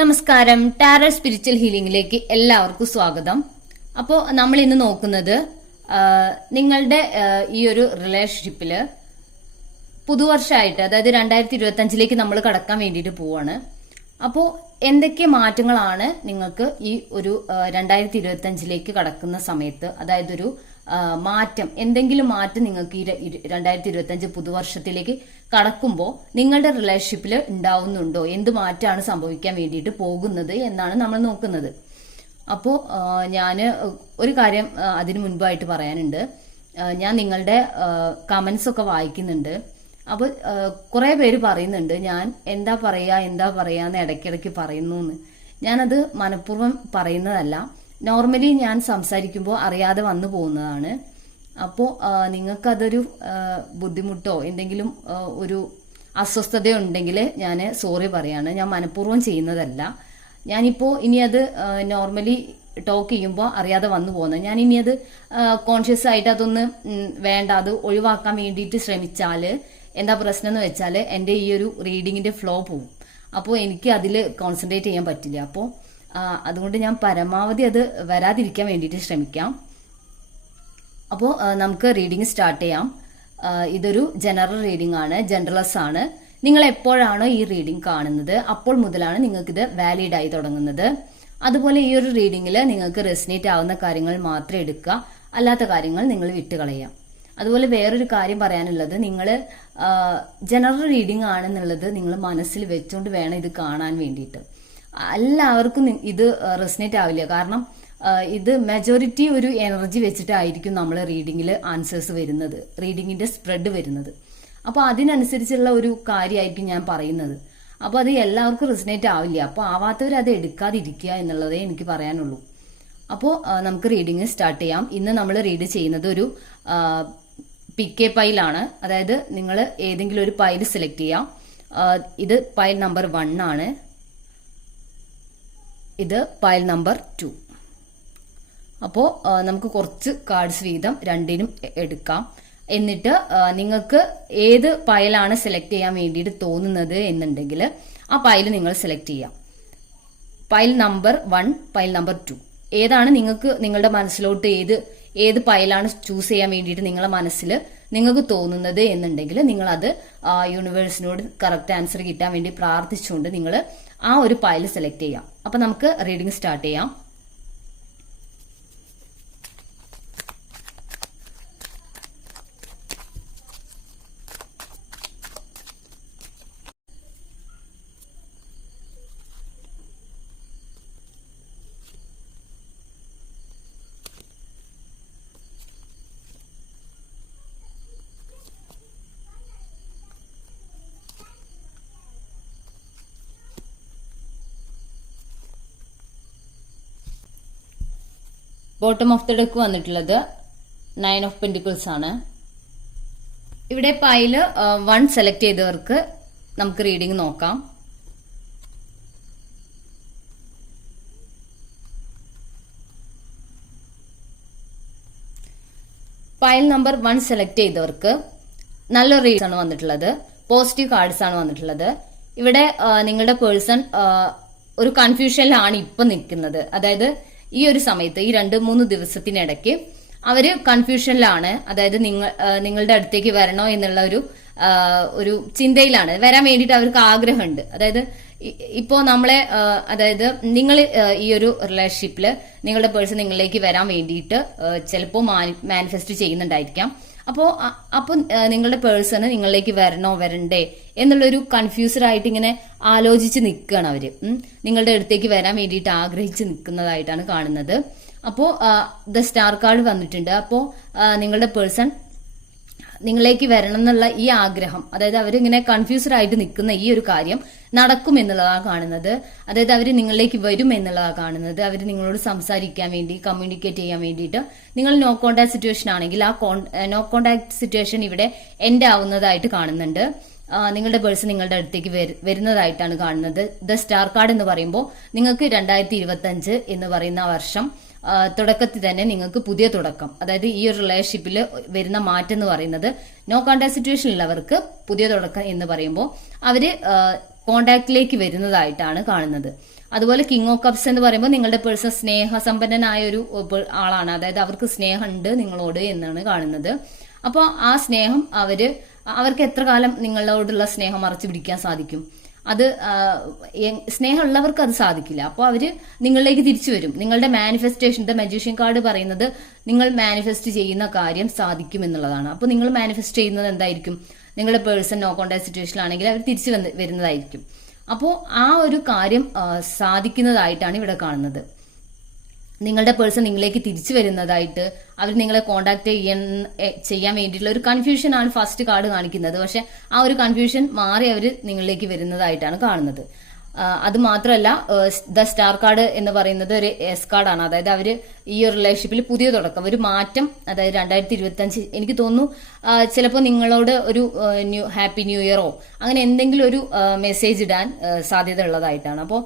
നമസ്കാരം. Tarot spiritual ഹീലിംഗിലേക്ക് എല്ലാവർക്കും സ്വാഗതം. അപ്പോൾ നമ്മൾ ഇന്ന് നോക്കുന്നത് നിങ്ങളുടെ ഈ ഒരു റിലേഷൻഷിപ്പില് പുതുവർഷമായിട്ട്, അതായത് 2025 നമ്മൾ കടക്കാൻ വേണ്ടിയിട്ട് പോവാണ്. അപ്പോൾ എന്തൊക്കെ മാറ്റങ്ങളാണ് നിങ്ങൾക്ക് ഈ ഒരു 2025 കടക്കുന്ന സമയത്ത്, അതായത് ഒരു മാറ്റം, എന്തെങ്കിലും മാറ്റം നിങ്ങൾക്ക് ഈ 2025 പുതുവർഷത്തിലേക്ക് കടക്കുമ്പോൾ നിങ്ങളുടെ റിലേഷൻഷിപ്പിൽ ഉണ്ടാവുന്നുണ്ടോ, എന്ത് മാറ്റമാണ് സംഭവിക്കാൻ വേണ്ടിയിട്ട് പോകുന്നത് എന്നാണ് നമ്മൾ നോക്കുന്നത്. അപ്പോൾ ഞാൻ ഒരു കാര്യം അതിനു മുൻപായിട്ട് പറയാനുണ്ട്. ഞാൻ നിങ്ങളുടെ കമന്റ്സ് ഒക്കെ വായിക്കുന്നുണ്ട്. അപ്പോൾ കുറെ പേര് പറയുന്നുണ്ട് ഞാൻ എന്താ പറയാന്ന് ഇടയ്ക്കിടയ്ക്ക് പറയുന്നു എന്ന്. ഞാനത് മനഃപൂർവ്വം പറയുന്നതല്ല. നോർമലി ഞാൻ സംസാരിക്കുമ്പോൾ അറിയാതെ വന്നു പോകുന്നതാണ്. അപ്പോൾ നിങ്ങൾക്കതൊരു ബുദ്ധിമുട്ടോ എന്തെങ്കിലും ഒരു അസ്വസ്ഥതയോ ഉണ്ടെങ്കിൽ ഞാൻ സോറി പറയാണ്. ഞാൻ മനഃപൂർവ്വം ചെയ്യുന്നതല്ല. ഞാനിപ്പോൾ ഇനി അത് നോർമലി ടോക്ക് ചെയ്യുമ്പോൾ അറിയാതെ വന്നു പോകുന്നത്. ഞാൻ ഇനി അത് കോൺഷ്യസ് ആയിട്ട് അതൊന്ന് വേണ്ട, അത് ഒഴിവാക്കാൻ വേണ്ടിയിട്ട് ശ്രമിച്ചാൽ എന്താ പ്രശ്നം എന്ന് വെച്ചാൽ എൻ്റെ ഈ ഒരു റീഡിങ്ങിന്റെ ഫ്ലോ പോവും. അപ്പോൾ എനിക്ക് അതിൽ കോൺസെൻട്രേറ്റ് ചെയ്യാൻ പറ്റില്ല. അപ്പോൾ അതുകൊണ്ട് ഞാൻ പരമാവധി അത് വരാതിരിക്കാൻ വേണ്ടിയിട്ട് ശ്രമിക്കാം. അപ്പോൾ നമുക്ക് റീഡിങ് സ്റ്റാർട്ട് ചെയ്യാം. ഇതൊരു ജനറൽ റീഡിംഗ് ആണ്, ജനറലസ് ആണ്. നിങ്ങൾ എപ്പോഴാണോ ഈ റീഡിംഗ് കാണുന്നത് അപ്പോൾ മുതലാണ് നിങ്ങൾക്കിത് വാലിഡ് ആയി തുടങ്ങുന്നത്. അതുപോലെ ഈ ഒരു റീഡിങ്ങിൽ നിങ്ങൾക്ക് റെസിനേറ്റ് ആവുന്ന കാര്യങ്ങൾ മാത്രം എടുക്കുക, അല്ലാത്ത കാര്യങ്ങൾ നിങ്ങൾ വിട്ടുകളയാം. അതുപോലെ വേറൊരു കാര്യം പറയാനുള്ളത്, നിങ്ങൾ ജനറൽ റീഡിംഗ് ആണെന്നുള്ളത് നിങ്ങൾ മനസ്സിൽ വെച്ചുകൊണ്ട് വേണം ഇത് കാണാൻ വേണ്ടിയിട്ട്. എല്ലാവർക്കും ഇത് റെസിനേറ്റ് ആവില്ല. കാരണം ഇത് മെജോറിറ്റി ഒരു എനർജി വെച്ചിട്ടായിരിക്കും നമ്മൾ റീഡിങ്ങിൽ ആൻസേഴ്സ് വരുന്നത്, റീഡിങ്ങിന്റെ സ്പ്രെഡ് വരുന്നത്. അപ്പോൾ അതിനനുസരിച്ചുള്ള ഒരു കാര്യമായിരിക്കും ഞാൻ പറയുന്നത്. അപ്പോൾ അത് എല്ലാവർക്കും റെസിനേറ്റ് ആവില്ല. അപ്പോൾ ആവാത്തവർ അത് എടുക്കാതിരിക്കുക എന്നുള്ളതേ എനിക്ക് പറയാനുള്ളൂ. അപ്പോൾ നമുക്ക് റീഡിങ് സ്റ്റാർട്ട് ചെയ്യാം. ഇന്ന് നമ്മൾ റീഡ് ചെയ്യുന്നത് ഒരു പിക്ക് പൈലാണ്. അതായത് നിങ്ങൾ ഏതെങ്കിലും ഒരു പൈൽ സെലക്ട് ചെയ്യാം. ഇത് പൈൽ നമ്പർ 1 ആണ്. ഇത് പൈൽ നമ്പർ 2. അപ്പോൾ നമുക്ക് കുറച്ച് കാർഡ്സ് വീതം രണ്ടിനും എടുക്കാം. എന്നിട്ട് നിങ്ങൾക്ക് ഏത് പൈലാണ് സെലക്ട് ചെയ്യാൻ വേണ്ടിയിട്ട് തോന്നുന്നത് എന്നുണ്ടെങ്കിൽ ആ പൈൽ നിങ്ങൾ സെലക്ട് ചെയ്യാം. പൈൽ നമ്പർ 1, പൈൽ നമ്പർ 2 ഏതാണ് നിങ്ങൾക്ക് നിങ്ങളുടെ മനസ്സിലോട്ട് ഏത് പൈലാണ് ചൂസ് ചെയ്യാൻ വേണ്ടിയിട്ട് നിങ്ങളുടെ മനസ്സിൽ നിങ്ങൾക്ക് തോന്നുന്നത് എന്നുണ്ടെങ്കിൽ നിങ്ങൾ അത് യൂണിവേഴ്സിനോട് കറക്റ്റ് ആൻസർ കിട്ടാൻ വേണ്ടി പ്രാർത്ഥിച്ചുകൊണ്ട് നിങ്ങൾ ആ ഒരു പൈൽ സെലക്ട് ചെയ്യാം. അപ്പൊ നമുക്ക് റീഡിംഗ് സ്റ്റാർട്ട് ചെയ്യാം. ബോട്ടം ഓഫ് ദ ഡെക്ക് വന്നിട്ടുള്ളത് 9 ഓഫ് പെന്റിക്കിൾസ് ആണ്. ഇവിടെ പൈല് 1 സെലക്ട് ചെയ്തവർക്ക് നമുക്ക് റീഡിംഗ് നോക്കാം. പൈൽ നമ്പർ 1 സെലക്ട് ചെയ്തവർക്ക് നല്ല റീഡ്സ് ആണ് വന്നിട്ടുള്ളത്, പോസിറ്റീവ് കാർഡ്സ് ആണ് വന്നിട്ടുള്ളത്. ഇവിടെ നിങ്ങളുടെ പേഴ്സൺ ഒരു കൺഫ്യൂഷനിലാണ് ഇപ്പൊ നിൽക്കുന്നത്. അതായത് ഈ ഒരു സമയത്ത് ഈ 2-3 ദിവസത്തിനിടയ്ക്ക് അവര് കൺഫ്യൂഷനിലാണ്. അതായത് നിങ്ങളുടെ അടുത്തേക്ക് വരണോ എന്നുള്ള ഒരു ചിന്തയിലാണ്. വരാൻ വേണ്ടിയിട്ട് അവർക്ക് ആഗ്രഹമുണ്ട്. അതായത് ഇപ്പോ നമ്മളെ അതായത് നിങ്ങൾ ഈ ഒരു റിലേഷൻഷിപ്പില് നിങ്ങളുടെ പേഴ്സൺ നിങ്ങളിലേക്ക് വരാൻ വേണ്ടിയിട്ട് ചിലപ്പോൾ മാനിഫെസ്റ്റ് ചെയ്യുന്നുണ്ടായിരിക്കാം. അപ്പോൾ നിങ്ങളുടെ പേഴ്സണ് നിങ്ങളിലേക്ക് വരണോ വരണ്ടേ എന്നുള്ളൊരു കൺഫ്യൂസ്ഡ് ആയിട്ട് ഇങ്ങനെ ആലോചിച്ച് നിൽക്കുകയാണ് അവര്. നിങ്ങളുടെ അടുത്തേക്ക് വരാൻ വേണ്ടിയിട്ട് ആഗ്രഹിച്ച് നിൽക്കുന്നതായിട്ടാണ് കാണുന്നത്. അപ്പോ ദ സ്റ്റാർ കാർഡ് വന്നിട്ടുണ്ട്. അപ്പോ നിങ്ങളുടെ പേഴ്സൺ നിങ്ങളിലേക്ക് വരണം എന്നുള്ള ഈ ആഗ്രഹം, അതായത് അവരിങ്ങനെ കൺഫ്യൂസ്ഡ് ആയിട്ട് നിൽക്കുന്ന ഈ ഒരു കാര്യം നടക്കും എന്നുള്ളതാണ് കാണുന്നത്. അതായത് അവർ നിങ്ങളിലേക്ക് വരും എന്നുള്ളതാണ് കാണുന്നത്. അവർ നിങ്ങളോട് സംസാരിക്കാൻ വേണ്ടി, കമ്മ്യൂണിക്കേറ്റ് ചെയ്യാൻ വേണ്ടിയിട്ട്, നിങ്ങൾ നോ കോണ്ടാക്ട് സിറ്റുവേഷൻ ആണെങ്കിൽ ആ നോ കോണ്ടാക്ട് സിറ്റുവേഷൻ ഇവിടെ എൻഡ് ആവുന്നതായിട്ട് കാണുന്നുണ്ട്. നിങ്ങളുടെ പേഴ്സൺ നിങ്ങളുടെ അടുത്തേക്ക് വരുന്നതായിട്ടാണ് കാണുന്നത്. ദ സ്റ്റാർ കാർഡ് എന്ന് പറയുമ്പോൾ നിങ്ങൾക്ക് 2025 എന്ന് പറയുന്ന വർഷം തുടക്കത്തിൽ തന്നെ നിങ്ങൾക്ക് പുതിയ തുടക്കം, അതായത് ഈ ഒരു റിലേഷൻഷിപ്പിൽ വരുന്ന മാറ്റം എന്ന് പറയുന്നത് നോ കോണ്ടാക്ട് സിറ്റുവേഷൻ ഉള്ളവർക്ക് പുതിയ തുടക്കം എന്ന് പറയുമ്പോൾ അവര് കോണ്ടാക്റ്റിലേക്ക് വരുന്നതായിട്ടാണ് കാണുന്നത്. അതുപോലെ കിങ് ഓഫ് കപ്സ് എന്ന് പറയുമ്പോൾ നിങ്ങളുടെ പേഴ്സൺ സ്നേഹസമ്പന്നനായ ഒരു ആളാണ്. അതായത് അവർക്ക് സ്നേഹമുണ്ട് നിങ്ങളോട് എന്നാണ് കാണുന്നത്. അപ്പോൾ ആ സ്നേഹം അവർക്ക് എത്ര കാലം നിങ്ങളോടുള്ള സ്നേഹം മറച്ചു പിടിക്കാൻ സാധിക്കും? അത് സ്നേഹമുള്ളവർക്ക് അത് സാധിക്കില്ല. അപ്പോൾ അവര് നിങ്ങളിലേക്ക് തിരിച്ചു വരും. നിങ്ങളുടെ മാനിഫെസ്റ്റേഷൻ, ദ മജീഷ്യൻ കാർഡ് പറയുന്നത് നിങ്ങൾ മാനിഫെസ്റ്റ് ചെയ്യുന്ന കാര്യം സാധിക്കും എന്നുള്ളതാണ്. അപ്പോൾ നിങ്ങൾ മാനിഫെസ്റ്റ് ചെയ്യുന്നത് എന്തായിരിക്കും? നിങ്ങളുടെ പേഴ്സൺ നോ കോണ്ടാക്ട് സിറ്റുവേഷനിലാണെങ്കിൽ അവർ തിരിച്ചു വരുന്നതായിരിക്കും. അപ്പോൾ ആ ഒരു കാര്യം സാധിക്കുന്നതായിട്ടാണ് ഇവിടെ കാണുന്നത്. നിങ്ങളുടെ പേഴ്സൺ നിങ്ങളിലേക്ക് തിരിച്ചു വരുന്നതായിട്ട്, അവർ നിങ്ങളെ കോണ്ടാക്ട് ചെയ്യാൻ വേണ്ടിയിട്ടുള്ള ഒരു കൺഫ്യൂഷൻ ആണ് ഫസ്റ്റ് കാർഡ് കാണിക്കുന്നത്. പക്ഷെ ആ ഒരു കൺഫ്യൂഷൻ മാറി അവർ നിങ്ങളിലേക്ക് വരുന്നതായിട്ടാണ് കാണുന്നത്. അത് മാത്രമല്ല, ദ സ്റ്റാർ കാർഡ് എന്ന് പറയുന്നത് ഒരു എസ് കാർഡാണ്. അതായത് അവര് ഈ ഒരു റിലേഷൻഷിപ്പിൽ പുതിയ തുടക്കം, ഒരു മാറ്റം, അതായത് 2025 എനിക്ക് തോന്നുന്നു ചിലപ്പോൾ നിങ്ങളോട് ഒരു ഹാപ്പി ന്യൂ ഇയറോ അങ്ങനെ എന്തെങ്കിലും ഒരു മെസ്സേജ് ഇടാൻ സാധ്യത ഉള്ളതായിട്ടാണ്. അപ്പോൾ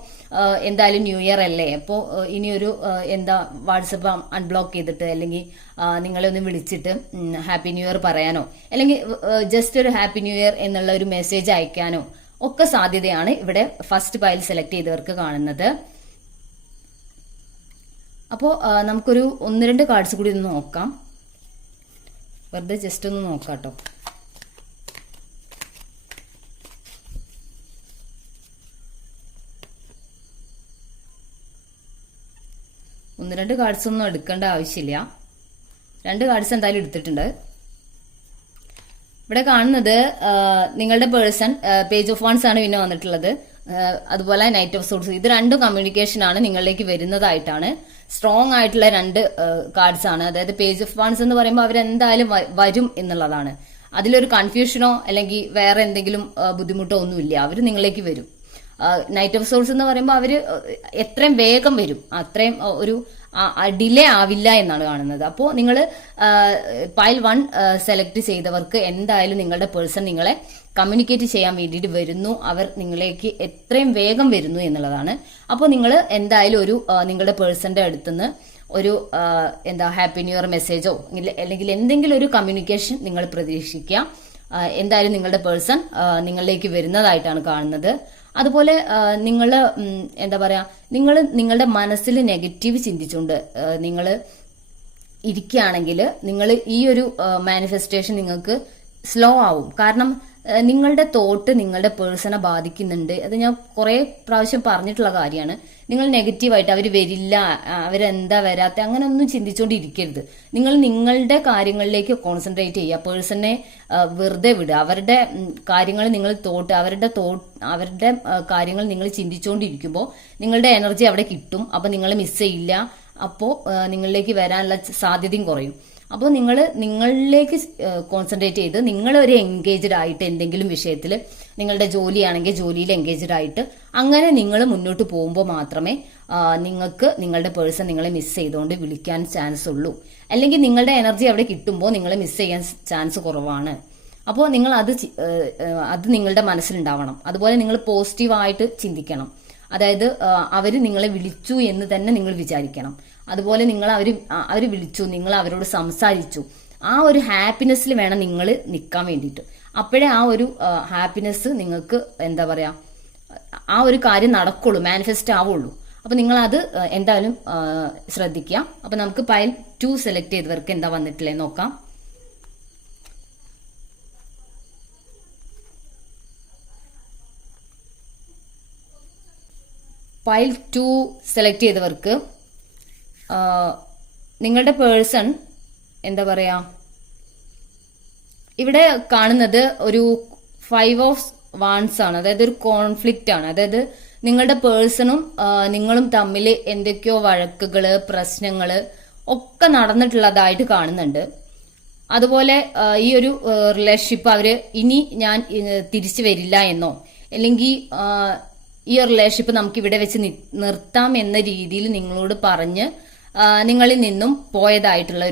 എന്തായാലും ന്യൂ ഇയർ അല്ലേ, അപ്പോൾ ഇനിയൊരു വാട്സപ്പ് അൺബ്ലോക്ക് ചെയ്തിട്ട് അല്ലെങ്കിൽ നിങ്ങളെ ഒന്ന് വിളിച്ചിട്ട് ഹാപ്പി ന്യൂ ഇയർ പറയാനോ അല്ലെങ്കിൽ ജസ്റ്റ് ഒരു ഹാപ്പി ന്യൂ ഇയർ എന്നുള്ള ഒരു മെസ്സേജ് അയക്കാനോ ഒക്കെ സാധ്യതയാണ് ഇവിടെ ഫസ്റ്റ് പൈൽ സെലക്ട് ചെയ്തവർക്ക് കാണുന്നത്. അപ്പോൾ നമുക്കൊരു 1-2 കാർഡ്സ് കൂടി ഒന്ന് നോക്കാം. വെറുതെ ജസ്റ്റ് ഒന്ന് നോക്കാം കേട്ടോ. ഒന്ന് രണ്ട് കാർഡ്സ് ഒന്നും എടുക്കേണ്ട ആവശ്യമില്ല. 2 കാർഡ്സ് എന്തായാലും എടുത്തിട്ടുണ്ട്. ഇവിടെ കാണുന്നത് നിങ്ങളുടെ പേഴ്സൺ പേജ് ഓഫ് വാൺസ് ആണ് പിന്നെ വന്നിട്ടുള്ളത്. അതുപോലെ നൈറ്റ് ഓഫ് സോർട്സ്. ഇത് രണ്ടും കമ്മ്യൂണിക്കേഷൻ ആണ് നിങ്ങളിലേക്ക് വരുന്നതായിട്ടാണ്. സ്ട്രോങ് ആയിട്ടുള്ള 2 കാർഡ്സ് ആണ്. അതായത് പേജ് ഓഫ് വാൺസ് എന്ന് പറയുമ്പോൾ അവരെന്തായാലും വരും എന്നുള്ളതാണ്. അതിലൊരു കൺഫ്യൂഷനോ അല്ലെങ്കിൽ വേറെ എന്തെങ്കിലും ബുദ്ധിമുട്ടോ ഒന്നുമില്ല. അവർ നിങ്ങളിലേക്ക് വരും. നൈറ്റ് ഓഫ് സോൾസ് എന്ന് പറയുമ്പോൾ അവര് എത്രയും വേഗം വരും, അത്രയും ഒരു ഡിലേ ആവില്ല എന്നാണ് കാണുന്നത്. അപ്പോൾ നിങ്ങൾ പൈൽ 1 സെലക്ട് ചെയ്തവർക്ക് എന്തായാലും നിങ്ങളുടെ പേഴ്സൺ നിങ്ങളെ കമ്മ്യൂണിക്കേറ്റ് ചെയ്യാൻ വേണ്ടിയിട്ട് വരുന്നു. അവർ നിങ്ങളിലേക്ക് എത്രയും വേഗം വരുന്നു എന്നുള്ളതാണ്. അപ്പോൾ നിങ്ങൾ എന്തായാലും ഒരു നിങ്ങളുടെ പേഴ്സന്റെ അടുത്തുനിന്ന് ഒരു ഹാപ്പി ന്യൂ ഇയർ മെസ്സേജോ അല്ലെങ്കിൽ എന്തെങ്കിലും ഒരു കമ്മ്യൂണിക്കേഷൻ നിങ്ങൾ പ്രതീക്ഷിക്കുക. എന്തായാലും നിങ്ങളുടെ പേഴ്സൺ നിങ്ങളിലേക്ക് വരുന്നതായിട്ടാണ് കാണുന്നത്. അതുപോലെ നിങ്ങൾ നിങ്ങളുടെ മനസ്സിൽ നെഗറ്റീവ് ചിന്തിച്ചുകൊണ്ട് നിങ്ങൾ ഇരിക്കുകയാണെങ്കിൽ നിങ്ങൾ ഈ ഒരു മാനിഫെസ്റ്റേഷൻ നിങ്ങൾക്ക് സ്ലോ ആവും. കാരണം നിങ്ങളുടെ തോട്ട് നിങ്ങളുടെ പേഴ്സണെ ബാധിക്കുന്നുണ്ട്. അത് ഞാൻ കുറെ പ്രാവശ്യം പറഞ്ഞിട്ടുള്ള കാര്യമാണ്. നിങ്ങൾ നെഗറ്റീവായിട്ട് അവർ വരില്ല, അവരെന്താ വരാത്ത അങ്ങനെ ഒന്നും ചിന്തിച്ചുകൊണ്ടിരിക്കരുത്. നിങ്ങൾ നിങ്ങളുടെ കാര്യങ്ങളിലേക്ക് കോൺസെൻട്രേറ്റ് ചെയ്യുക. പേഴ്സണെ വെറുതെ വിടുക. അവരുടെ കാര്യങ്ങൾ നിങ്ങൾ അവരുടെ കാര്യങ്ങൾ നിങ്ങൾ ചിന്തിച്ചുകൊണ്ടിരിക്കുമ്പോൾ നിങ്ങളുടെ എനർജി അവിടെ കിട്ടും. അപ്പൊ നിങ്ങൾ മിസ് ചെയ്യില്ല. അപ്പോൾ നിങ്ങളിലേക്ക് വരാനുള്ള സാധ്യതയും കുറയും. അപ്പോൾ നിങ്ങൾ നിങ്ങളിലേക്ക് കോൺസെൻട്രേറ്റ് ചെയ്ത് നിങ്ങൾ ഒരു എൻഗേജ്ഡ് ആയിട്ട് എന്തെങ്കിലും വിഷയത്തിൽ നിങ്ങളുടെ ജോലിയാണെങ്കിൽ ജോലിയിൽ എൻഗേജ്ഡ് ആയിട്ട് അങ്ങനെ നിങ്ങൾ മുന്നോട്ട് പോകുമ്പോൾ മാത്രമേ നിങ്ങൾക്ക് നിങ്ങളുടെ പേഴ്സൺ നിങ്ങളെ മിസ് ചെയ്തുകൊണ്ട് വിളിക്കാൻ ചാൻസ് ഉള്ളൂ. അല്ലെങ്കിൽ നിങ്ങളുടെ എനർജി അവിടെ കിട്ടുമ്പോൾ നിങ്ങൾ മിസ് ചെയ്യാൻ ചാൻസ് കുറവാണ്. അപ്പോൾ നിങ്ങൾ അത് നിങ്ങളുടെ മനസ്സിലുണ്ടാവണം. അതുപോലെ നിങ്ങൾ പോസിറ്റീവായിട്ട് ചിന്തിക്കണം. അതായത് അവര് നിങ്ങളെ വിളിച്ചു എന്ന് തന്നെ നിങ്ങൾ വിചാരിക്കണം. അതുപോലെ നിങ്ങൾ അവര് വിളിച്ചു, നിങ്ങൾ അവരോട് സംസാരിച്ചു, ആ ഒരു ഹാപ്പിനെസ്സിൽ വേണം നിങ്ങൾ നിൽക്കാൻ വേണ്ടിയിട്ട്. അപ്പോഴേ ആ ഒരു ഹാപ്പിനെസ് നിങ്ങൾക്ക് ആ ഒരു കാര്യം നടക്കുള്ളൂ, മാനിഫെസ്റ്റ് ആവുള്ളൂ. അപ്പൊ നിങ്ങൾ അത് എന്തായാലും ശ്രദ്ധിക്കുക. അപ്പൊ നമുക്ക് പൈൽ 2 സെലക്ട് ചെയ്തവർക്ക് എന്താ വന്നിട്ടില്ലേ നോക്കാം. പൈൽ 2 സെലക്ട് ചെയ്തവർക്ക് നിങ്ങളുടെ പേഴ്സൺ ഇവിടെ കാണുന്നത് ഒരു 5 ഓഫ് വാൺസ് ആണ്. അതായത് ഒരു കോൺഫ്ലിക്റ്റ് ആണ്. അതായത് നിങ്ങളുടെ പേഴ്സണും നിങ്ങളും തമ്മിൽ എന്തൊക്കെയോ വഴക്കുകള്, പ്രശ്നങ്ങള് ഒക്കെ നടന്നിട്ടുള്ളതായിട്ട് കാണുന്നുണ്ട്. അതുപോലെ ഈ ഒരു റിലേഷൻഷിപ്പ് അവര് ഇനി ഞാൻ തിരിച്ചു വരില്ല എന്നോ അല്ലെങ്കിൽ ഈ റിലേഷൻഷിപ്പ് നമുക്ക് ഇവിടെ വെച്ച് നിർത്താം എന്ന രീതിയിൽ നിങ്ങളോട് പറഞ്ഞ് നിങ്ങളിൽ നിന്നും പോയതായിട്ടുള്ള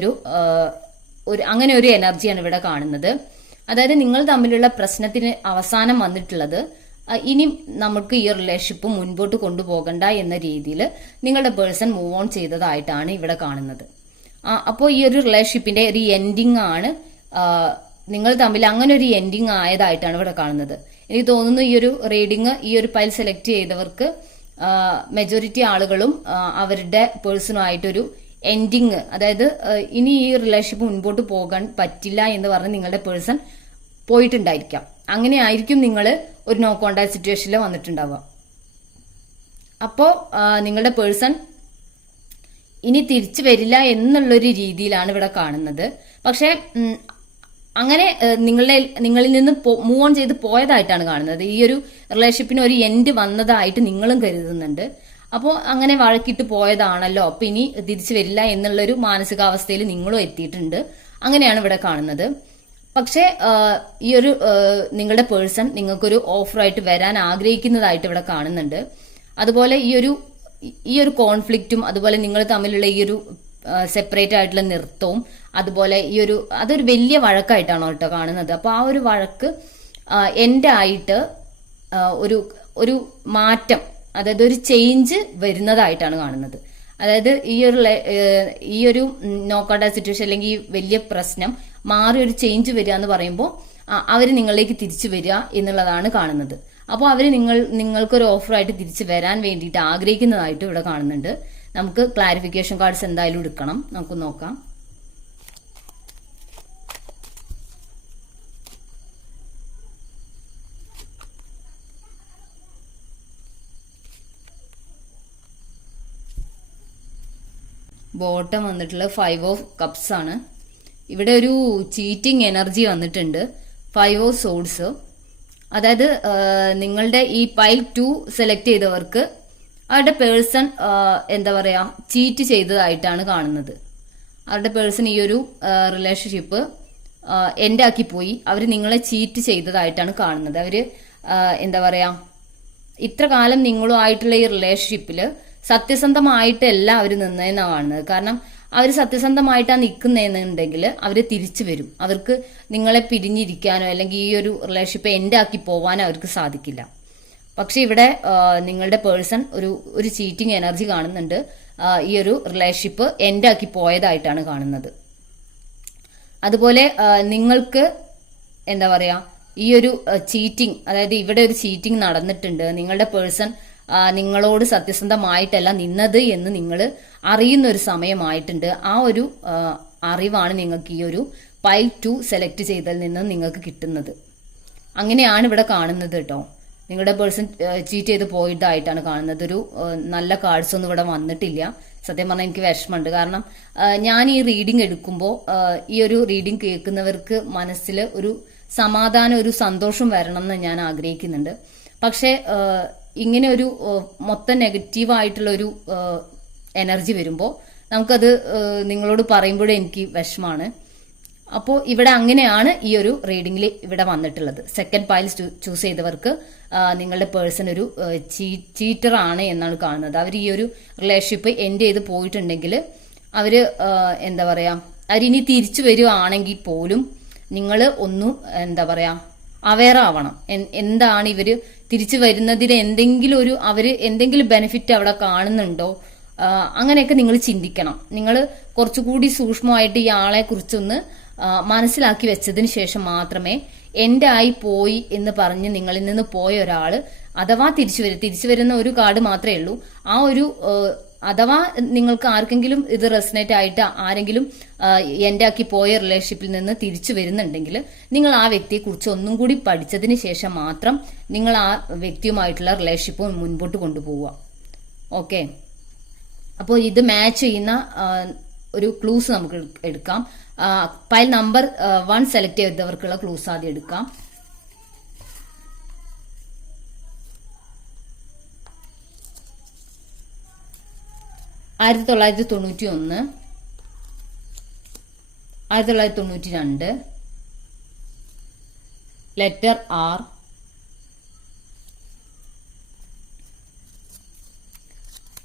അങ്ങനെ ഒരു എനർജിയാണ് ഇവിടെ കാണുന്നത്. അതായത് നിങ്ങൾ തമ്മിലുള്ള പ്രശ്നത്തിന് അവസാനം വന്നിട്ടുള്ളത് ഇനി നമുക്ക് ഈ റിലേഷൻഷിപ്പ് മുൻപോട്ട് കൊണ്ടുപോകണ്ട എന്ന രീതിയിൽ നിങ്ങളുടെ പേഴ്സൺ മൂവ് ഓൺ ചെയ്തതായിട്ടാണ് ഇവിടെ കാണുന്നത്. അപ്പോൾ ഈ ഒരു റിലേഷൻഷിപ്പിന്റെ ഒരു എൻഡിങ് ആണ്. നിങ്ങൾ തമ്മിൽ അങ്ങനെ ഒരു എൻഡിങ് ആയതായിട്ടാണ് ഇവിടെ കാണുന്നത്. എനിക്ക് തോന്നുന്നു ഈ ഒരു റീഡിങ്, ഈ ഒരു പൈൽ സെലക്ട് ചെയ്തവർക്ക് മെജോറിറ്റി ആളുകളും അവരുടെ പേഴ്സണുമായിട്ടൊരു എൻഡിങ്, അതായത് ഇനി ഈ റിലേഷൻഷിപ്പ് മുൻപോട്ട് പോകാൻ പറ്റില്ല എന്ന് പറഞ്ഞ് നിങ്ങളുടെ പേഴ്സൺ പോയിട്ടുണ്ടായിരിക്കാം. അങ്ങനെ ആയിരിക്കും നിങ്ങൾ ഒരു നോ കോണ്ടാക്ട് സിറ്റുവേഷനിൽ വന്നിട്ടുണ്ടാവുക. അപ്പോ നിങ്ങളുടെ പേഴ്സൺ ഇനി തിരിച്ചു വരില്ല എന്നുള്ളൊരു രീതിയിലാണ് ഇവിടെ കാണുന്നത്. പക്ഷെ അങ്ങനെ നിങ്ങളിൽ നിന്ന് മൂവ് ഓൺ ചെയ്ത് പോയതായിട്ടാണ് കാണുന്നത്. ഈ ഒരു റിലേഷൻഷിപ്പിന് ഒരു എൻഡ് വന്നതായിട്ട് നിങ്ങളും കരുതുന്നുണ്ട്. അപ്പോൾ അങ്ങനെ വഴക്കിട്ട് പോയതാണല്ലോ, അപ്പൊ ഇനി തിരിച്ചു വരില്ല എന്നുള്ളൊരു മാനസികാവസ്ഥയിൽ നിങ്ങളും എത്തിയിട്ടുണ്ട്. അങ്ങനെയാണ് ഇവിടെ കാണുന്നത്. പക്ഷെ ഈ ഒരു നിങ്ങളുടെ പേഴ്സൺ നിങ്ങൾക്കൊരു ഓഫറായിട്ട് വരാൻ ആഗ്രഹിക്കുന്നതായിട്ട് ഇവിടെ കാണുന്നുണ്ട്. അതുപോലെ ഈ ഒരു കോൺഫ്ലിക്റ്റും അതുപോലെ നിങ്ങൾ തമ്മിലുള്ള ഈ ഒരു സെപ്പറേറ്റ് ആയിട്ടുള്ള നൃത്തവും അതുപോലെ അതൊരു വലിയ വഴക്കായിട്ടാണോ കേട്ടോ കാണുന്നത്. അപ്പൊ ആ ഒരു വഴക്ക് എന്റെ ആയിട്ട് ഒരു മാറ്റം, അതായത് ഒരു ചേഞ്ച് വരുന്നതായിട്ടാണ് കാണുന്നത്. അതായത് ഈ ഒരു നോ കോണ്ടാക്ട് സിറ്റുവേഷൻ അല്ലെങ്കിൽ ഈ വലിയ പ്രശ്നം മാറി ഒരു ചേഞ്ച് വരിക എന്ന് പറയുമ്പോൾ അവര് നിങ്ങളിലേക്ക് തിരിച്ചു വരിക എന്നുള്ളതാണ് കാണുന്നത്. അപ്പോൾ അവര് നിങ്ങൾക്കൊരു ഓഫറായിട്ട് തിരിച്ചു വരാൻ വേണ്ടിയിട്ട് ആഗ്രഹിക്കുന്നതായിട്ട് ഇവിടെ കാണുന്നുണ്ട്. നമുക്ക് ക്ലാരിഫിക്കേഷൻ കാർഡ്സ് എന്തായാലും എടുക്കണം. നമുക്ക് നോക്കാം. ബോട്ടം വന്നിട്ടുള്ള 5 ഓഫ് കപ്സ് ആണ്. ഇവിടെ ഒരു ചീറ്റിംഗ് എനർജി വന്നിട്ടുണ്ട്. 5 ഓഫ് സോഡ്സ്, അതായത് നിങ്ങളുടെ ഈ പൈൽ 2 സെലക്ട് ചെയ്തവർക്ക് അവരുടെ പേഴ്സൺ എന്താ പറയാ ചീറ്റ് ചെയ്തതായിട്ടാണ് കാണുന്നത്. അവരുടെ പേഴ്സൺ ഈ ഒരു റിലേഷൻഷിപ്പ് എൻഡ് ആക്കി പോയി. അവര് നിങ്ങളെ ചീറ്റ് ചെയ്തതായിട്ടാണ് കാണുന്നത്. അവര് എന്താ പറയാ ഇത്ര കാലം നിങ്ങളുമായിട്ടുള്ള ഈ റിലേഷൻഷിപ്പില് സത്യസന്ധമായിട്ടല്ല അവര് നിന്നതെന്നാണ് കാണുന്നത്. കാരണം അവർ സത്യസന്ധമായിട്ടാണ് നിൽക്കുന്നതെന്നുണ്ടെങ്കിൽ അവര് തിരിച്ചു വരും. അവർക്ക് നിങ്ങളെ പിരിഞ്ഞിരിക്കാനോ അല്ലെങ്കിൽ ഈ ഒരു റിലേഷൻഷിപ്പ് എൻഡ് ആക്കി പോവാനോ അവർക്ക് സാധിക്കില്ല. പക്ഷെ ഇവിടെ നിങ്ങളുടെ പേഴ്സൺ ഒരു ചീറ്റിംഗ് എനർജി കാണുന്നുണ്ട്. ഈ ഒരു റിലേഷൻഷിപ്പ് എൻഡ് ആക്കി പോയതായിട്ടാണ് കാണുന്നത്. അതുപോലെ നിങ്ങൾക്ക് എന്താ പറയാ ഈ ഒരു ചീറ്റിംഗ്, അതായത് ഇവിടെ ഒരു ചീറ്റിംഗ് നടന്നിട്ടുണ്ട്. നിങ്ങളുടെ പേഴ്സൺ നിങ്ങളോട് സത്യസന്ധമായിട്ടല്ല നിന്നത് എന്ന് നിങ്ങൾ അറിയുന്ന ഒരു സമയമായിട്ടുണ്ട്. ആ ഒരു അറിവാണ് നിങ്ങൾക്ക് ഈ ഒരു പൈൽ 2 സെലക്ട് ചെയ്തതിൽ നിന്ന് നിങ്ങൾക്ക് കിട്ടുന്നത്. അങ്ങനെയാണ് ഇവിടെ കാണുന്നത് കേട്ടോ. നിങ്ങളുടെ പേഴ്സൺ ചീറ്റ് ചെയ്ത് പോയതായിട്ടാണ് കാണുന്നത്. ഒരു നല്ല കാർഡ്സ് ഒന്നും ഇവിടെ വന്നിട്ടില്ല. സത്യം പറഞ്ഞാൽ എനിക്ക് വിഷമമുണ്ട്. കാരണം ഞാൻ ഈ റീഡിംഗ് എടുക്കുമ്പോൾ ഈ ഒരു റീഡിംഗ് കേൾക്കുന്നവർക്ക് മനസ്സിൽ ഒരു സമാധാനം, ഒരു സന്തോഷം വരണം എന്ന് ഞാൻ ആഗ്രഹിക്കുന്നുണ്ട്. പക്ഷെ ഇങ്ങനെ ഒരു മൊത്തം നെഗറ്റീവായിട്ടുള്ള ഒരു എനർജി വരുമ്പോൾ നമുക്കത് നിങ്ങളോട് പറയുമ്പോഴേ എനിക്ക് വിഷമാണ്. അപ്പോൾ ഇവിടെ അങ്ങനെയാണ് ഈ ഒരു റീഡിംഗിൽ ഇവിടെ വന്നിട്ടുള്ളത്. സെക്കൻഡ് പൈൽ ചൂസ് ചെയ്തവർക്ക് നിങ്ങളുടെ പേഴ്സൺ ഒരു ചീറ്റർ ആണ് എന്നാണ് കാണുന്നത്. അവർ ഈ ഒരു റിലേഷൻഷിപ്പ് എൻഡ് ചെയ്ത് പോയിട്ടുണ്ടെങ്കിൽ അവര് എന്താ പറയാ അവരിനി തിരിച്ചു വരുവാണെങ്കിൽ പോലും നിങ്ങൾ ഒന്നും എന്താ പറയാ അവെയർ ആവണം. എന്താണ് ഇവര് തിരിച്ചു വരുന്നതിന് എന്തെങ്കിലും ബെനിഫിറ്റ് അവിടെ കാണുന്നുണ്ടോ, അങ്ങനെയൊക്കെ നിങ്ങൾ ചിന്തിക്കണം. നിങ്ങൾ കുറച്ചുകൂടി സൂക്ഷ്മമായിട്ട് ഈ ആളെ കുറിച്ചൊന്ന് മനസ്സിലാക്കി വെച്ചതിന് ശേഷം മാത്രമേ എൻഡ് ആയി പോയി എന്ന് പറഞ്ഞ് നിങ്ങളിൽ നിന്ന് പോയ ഒരാള് അഥവാ തിരിച്ചു വരുന്ന ഒരു കാർഡ് മാത്രമേ ഉള്ളൂ. ആ ഒരു അഥവാ നിങ്ങൾക്ക് ആർക്കെങ്കിലും ഇത് റെസനേറ്റ് ആയിട്ട് ആരെങ്കിലും എൻഡ് ആക്കി പോയ റിലേഷൻഷിപ്പിൽ നിന്ന് തിരിച്ചു വരുന്നുണ്ടെങ്കിൽ നിങ്ങൾ ആ വ്യക്തിയെ കുറിച്ച് ഒന്നും കൂടി പഠിച്ചതിന് ശേഷം മാത്രം നിങ്ങൾ ആ വ്യക്തിയുമായിട്ടുള്ള റിലേഷൻഷിപ്പ് മുൻപോട്ട് കൊണ്ടുപോവുക. ഓക്കെ, അപ്പോൾ ഇത് മാച്ച് ചെയ്യുന്ന ഒരു ക്ലൂസ് നമുക്ക് എടുക്കാം. പൈൽ നമ്പർ 1 സെലക്ട് ചെയ്തവർക്കുള്ള ക്ലൂസ് ആദ്യം എടുക്കാം. ആയിരത്തി 1991, 1992, letter R,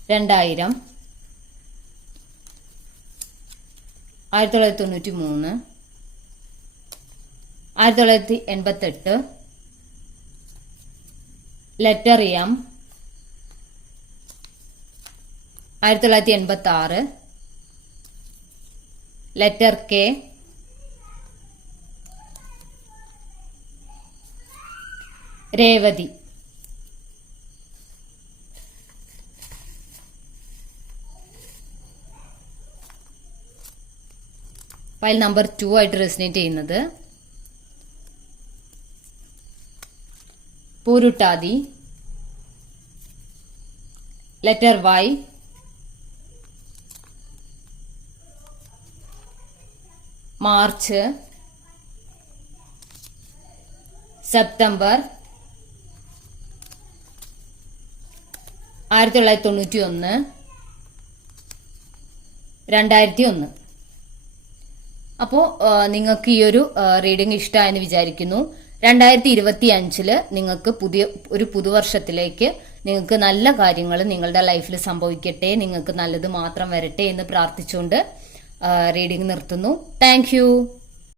2000, 1993, 1988, letter M, 1986, letter K, 1988, Revathi. File number 2 ആയിട്ട് റെസിനേറ്റ് ചെയ്യുന്നത് Pooruttathi, letter Y, March, September 1991, 2001. അപ്പോൾ നിങ്ങൾക്ക് ഈ ഒരു റീഡിംഗ് ഇഷ്ടമായെന്ന് വിചാരിക്കുന്നു. 2025 നിങ്ങൾക്ക് ഒരു പുതുവർഷത്തിലേക്ക് നിങ്ങൾക്ക് നല്ല കാര്യങ്ങൾ നിങ്ങളുടെ ലൈഫിൽ സംഭവിക്കട്ടെ, നിങ്ങൾക്ക് നല്ലത് മാത്രം വരട്ടെ എന്ന് പ്രാർത്ഥിച്ചുകൊണ്ട് റീഡിംഗ് നിർത്തുന്നു. താങ്ക്